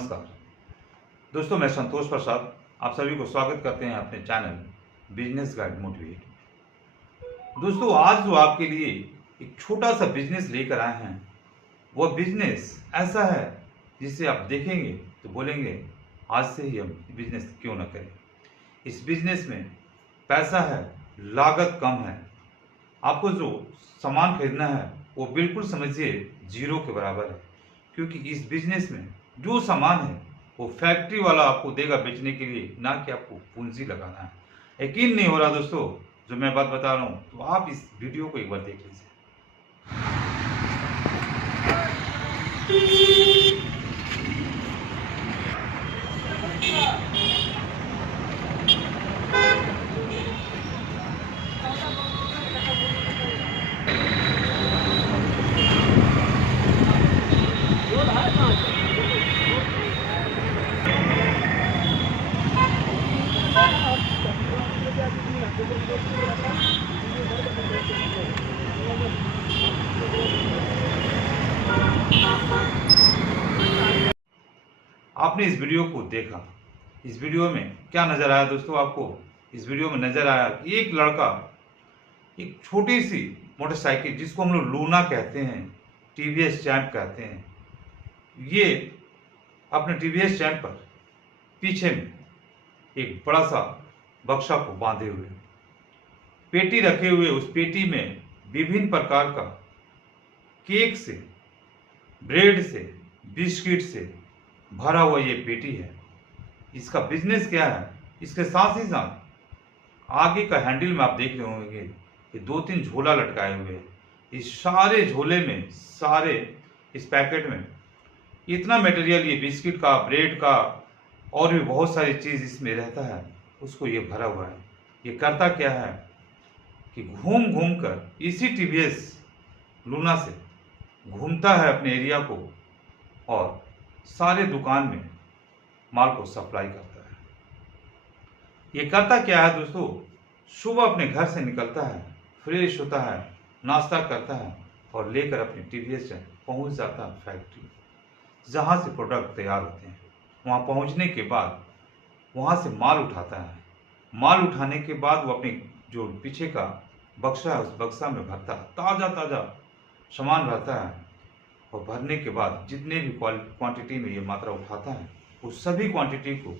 नमस्कार दोस्तों, मैं संतोष प्रसाद आप सभी को स्वागत करते हैं अपने चैनल बिजनेस गाइड मोटिवेट। दोस्तों, आज जो आपके लिए एक छोटा सा बिजनेस लेकर आए हैं, वह बिजनेस ऐसा है जिसे आप देखेंगे तो बोलेंगे आज से ही हम बिजनेस क्यों ना करें। इस बिजनेस में पैसा है, लागत कम है, आपको जो सामान खरीदना है वो बिल्कुल समझिए जीरो के बराबर है, क्योंकि इस बिजनेस में जो सामान है वो फैक्ट्री वाला आपको देगा बेचने के लिए, ना कि आपको पूंजी लगाना है। यकीन नहीं हो रहा दोस्तों जो मैं बात बता रहा हूँ, तो आप इस वीडियो को एक बार देख लीजिए। आपने इस वीडियो को देखा, इस वीडियो में क्या नजर आया दोस्तों? आपको इस वीडियो में नजर आया कि एक लड़का एक छोटी सी मोटरसाइकिल, जिसको हम लोग लूना कहते हैं, टीवीएस चैंप कहते हैं, ये अपने टीवीएस चैंप पर पीछे में एक बड़ा सा बक्सा को बांधे हुए, पेटी रखे हुए, उस पेटी में विभिन्न प्रकार का केक से, ब्रेड से, बिस्किट से भरा हुआ ये पेटी है। इसका बिजनेस क्या है? इसके साथ ही साथ आगे का हैंडल में आप देख रहे होंगे कि 2-3 झोला लटकाए हुए हैं। इस सारे झोले में, सारे इस पैकेट में इतना मटेरियल, ये बिस्किट का, ब्रेड का और भी बहुत सारी चीज़ इसमें रहता है, उसको ये भरा हुआ है। ये करता क्या है कि घूम घूम कर इसी टीवीएस लूना से घूमता है अपने एरिया को और सारे दुकान में माल को सप्लाई करता है। ये करता क्या है दोस्तों? सुबह अपने घर से निकलता है, फ्रेश होता है, नाश्ता करता है और लेकर अपने टीवीएस से पहुंच जाता है फैक्ट्री, जहां से प्रोडक्ट तैयार होते हैं। वहां पहुंचने के बाद वहां से माल उठाता है। माल उठाने के बाद वो अपने जो पीछे का बक्सा है, उस बक्सा में भरता है, ताज़ा ताज़ा सामान भरता है। और भरने के बाद जितने भी क्वांटिटी में ये मात्रा उठाता है, उस सभी क्वांटिटी को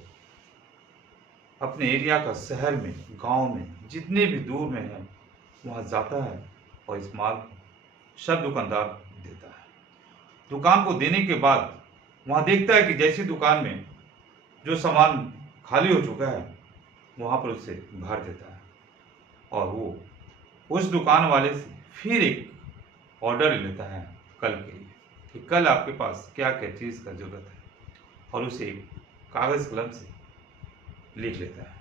अपने एरिया का, शहर में, गांव में, जितने भी दूर में है, वहाँ जाता है और इस माल को सब दुकानदार देता है। दुकान को देने के बाद वहाँ देखता है कि जैसी दुकान में जो सामान खाली हो चुका है, वहाँ पर उससे भर देता है और वो उस दुकान वाले से फिर एक ऑर्डर लेता है कल के लिए कि कल आपके पास क्या क्या चीज़ का ज़रूरत है, और उसे एक कागज़ कलम से लिख लेता है।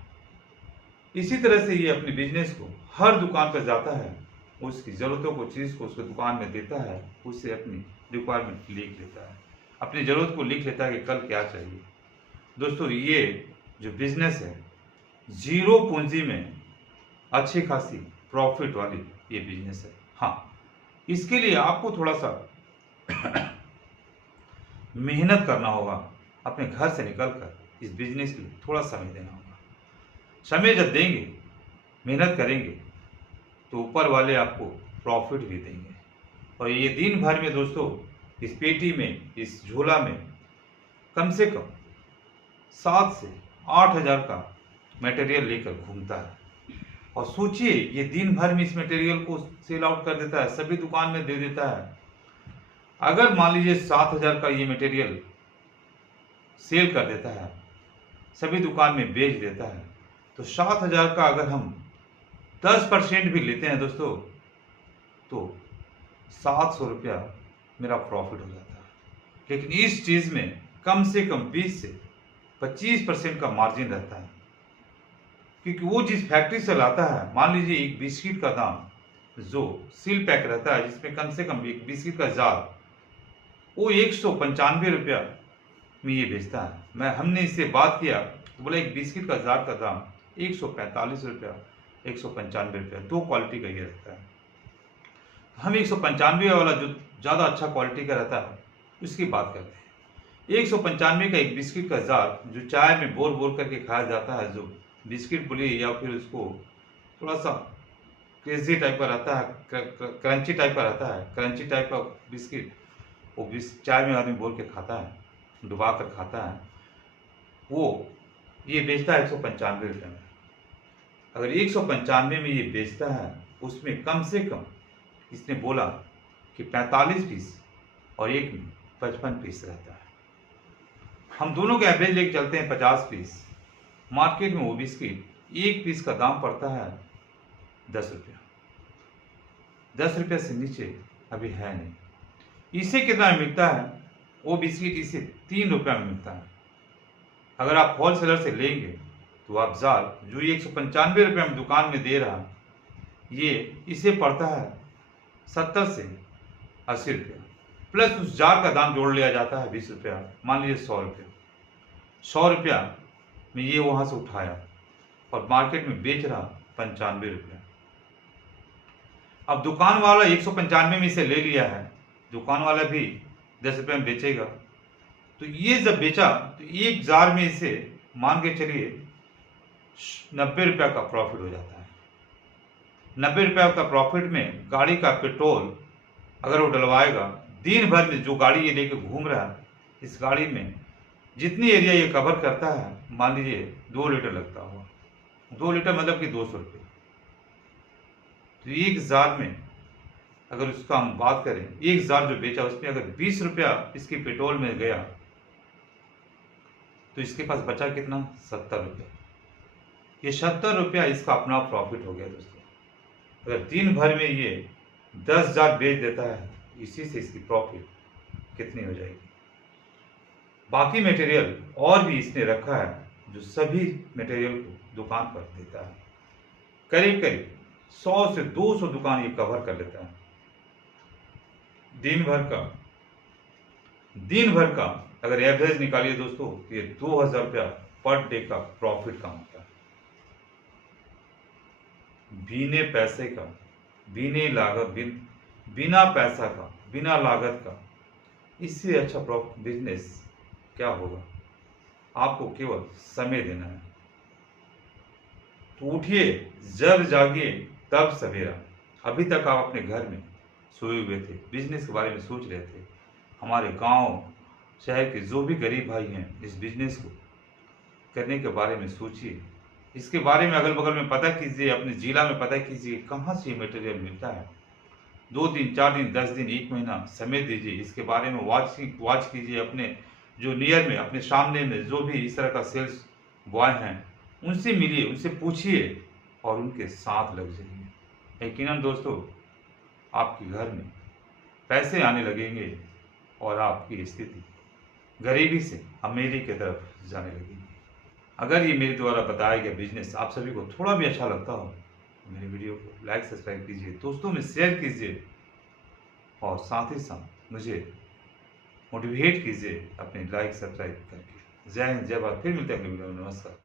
इसी तरह से ये अपने बिजनेस को हर दुकान पर जाता है, उसकी ज़रूरतों को, चीज़ को उसको दुकान में देता है, उससे अपनी रिक्वायरमेंट लिख लेता है, अपनी ज़रूरत को लिख लेता है कि कल क्या चाहिए। दोस्तों, ये जो बिजनेस है, जीरो पूंजी में अच्छी खासी प्रॉफिट वाली ये बिजनेस है। हाँ, इसके लिए आपको थोड़ा सा मेहनत करना होगा। अपने घर से निकलकर इस बिजनेस के लिए थोड़ा समय देना होगा। समय जब देंगे, मेहनत करेंगे, तो ऊपर वाले आपको प्रॉफिट भी देंगे। और ये दिन भर में दोस्तों इस पेटी में, इस झोला में कम से कम 7 से 8 हज़ार का मटेरियल लेकर घूमता है। और सोचिए, ये दिन भर में इस मटेरियल को सेल आउट कर देता है, सभी दुकान में दे देता है। अगर मान लीजिए 7 हज़ार का ये मटेरियल सेल कर देता है, सभी दुकान में बेच देता है, तो 7 हज़ार का अगर हम 10% भी लेते हैं दोस्तों, तो 700 रुपया मेरा प्रॉफिट हो जाता है। लेकिन इस चीज़ में कम से कम 20 से 25% का मार्जिन रहता है, क्योंकि वो जिस फैक्ट्री से लाता है, मान लीजिए एक बिस्किट का दाम जो सील पैक रहता है, जिसमें कम से कम एक बिस्किट का जार, वो 195 रुपया में ये बेचता है। हमने इससे बात किया तो बोला एक बिस्किट का जार का दाम 145 रुपया, 195 रुपया, 2 क्वालिटी का ये रहता है। हम 195 वाला जो ज़्यादा अच्छा क्वालिटी का रहता है उसकी बात करते हैं। 195 का एक बिस्किट का जार जो चाय में बोर बोर करके खाया जाता है, जो बिस्किट बोलिए या फिर उसको थोड़ा सा क्रेजी टाइप का रहता है, क्रंची टाइप का रहता है, क्रंची टाइप का बिस्किट, वो चाय में आदमी बोल के खाता है, डुबा कर खाता है, वो ये बेचता है 195 रुपये में। अगर 195 में ये बेचता है, उसमें कम से कम इसने बोला कि 45 पीस और एक में 55 पीस रहता है। हम दोनों के एवरेज लेके चलते हैं 50 पीस। मार्केट में वो बिस्किट एक पीस का दाम पड़ता है 10 रुपया। 10 रुपये से नीचे अभी है नहीं। इसे कितना मिलता है? वो बिस्किट इसे 3 रुपये में मिलता है। अगर आप होलसेलर से लेंगे तो आप जार जो 195 रुपये में दुकान में दे रहा है, ये इसे पड़ता है 70 से 80 रुपया, प्लस उस जार का दाम जोड़ लिया जाता है 20 रुपया, मान लीजिए 100 रुपया। 100 रुपया में ये वहाँ से उठाया और मार्केट में बेच रहा 95 रुपया। अब दुकान वाला 195 में इसे ले लिया है, दुकान वाला भी 10 रुपये में बेचेगा। तो ये जब बेचा तो एक जार में इसे मान के चलिए 90 रुपया का प्रॉफिट हो जाता है। 90 रुपया का प्रॉफिट में गाड़ी का पेट्रोल अगर वो डलवाएगा, दिन भर में जो गाड़ी ये लेके घूम रहा है, इस गाड़ी में जितनी एरिया ये कवर करता है, मान लीजिए 2 लीटर लगता होगा। 2 लीटर मतलब कि 200 रुपये। तो एक जार में अगर उसका हम बात करें, एक जार जो बेचा उसमें अगर 20 रुपया इसकी पेट्रोल में गया तो इसके पास बचा कितना? 70 रुपया। ये 70 रुपया इसका अपना प्रॉफिट हो गया दोस्तों। अगर दिन भर में ये 10 जार बेच देता है, इसी से इसकी प्रॉफिट कितनी हो जाएगी। बाकी मटेरियल और भी इसने रखा है जो सभी मटेरियल को दुकान पर देता है। करीब करीब 100 से 200 दुकान ये कवर कर लेता है। दिन भर का अगर एवरेज निकालिए दोस्तों, तो ये 2000 रुपया पर डे का प्रॉफिट कमाता है। बिना पैसे का, बिना पैसा का, बिना लागत का, इससे अच्छा बिजनेस क्या होगा। आपको केवल समय देना है। तो उठिए, जब जागिए तब सवेरा। अभी तक आप अपने घर में सोए हुए थे, बिजनेस के बारे में सोच रहे थे। हमारे गांव शहर के जो भी गरीब भाई हैं, इस बिजनेस को करने के बारे में सोचिए। इसके बारे में अगल बगल में पता कीजिए, अपने जिला में पता कीजिए कहाँ से ये मटेरियल मिलता है। 2 दिन, 4 दिन, 10 दिन, 1 महीना समय दीजिए। इसके बारे में वॉच कीजिए। अपने जो नियर में, अपने सामने में जो भी इस तरह का सेल्स बॉय हैं, उनसे मिलिए, उनसे पूछिए और उनके साथ लग जाइए। यकीनन दोस्तों, आपके घर में पैसे आने लगेंगे और आपकी स्थिति गरीबी से अमीरी की तरफ जाने लगेगी। अगर ये मेरे द्वारा बताया गया बिजनेस आप सभी को थोड़ा भी अच्छा लगता हो तो मेरे वीडियो को लाइक, सब्सक्राइब कीजिए, दोस्तों में शेयर कीजिए और साथ ही साथ मुझे मोटिवेट कीजिए अपने लाइक, सब्सक्राइब करके। जय हिंद, जय भारत। फिर मिलते हैं अगले वीडियो में। नमस्कार।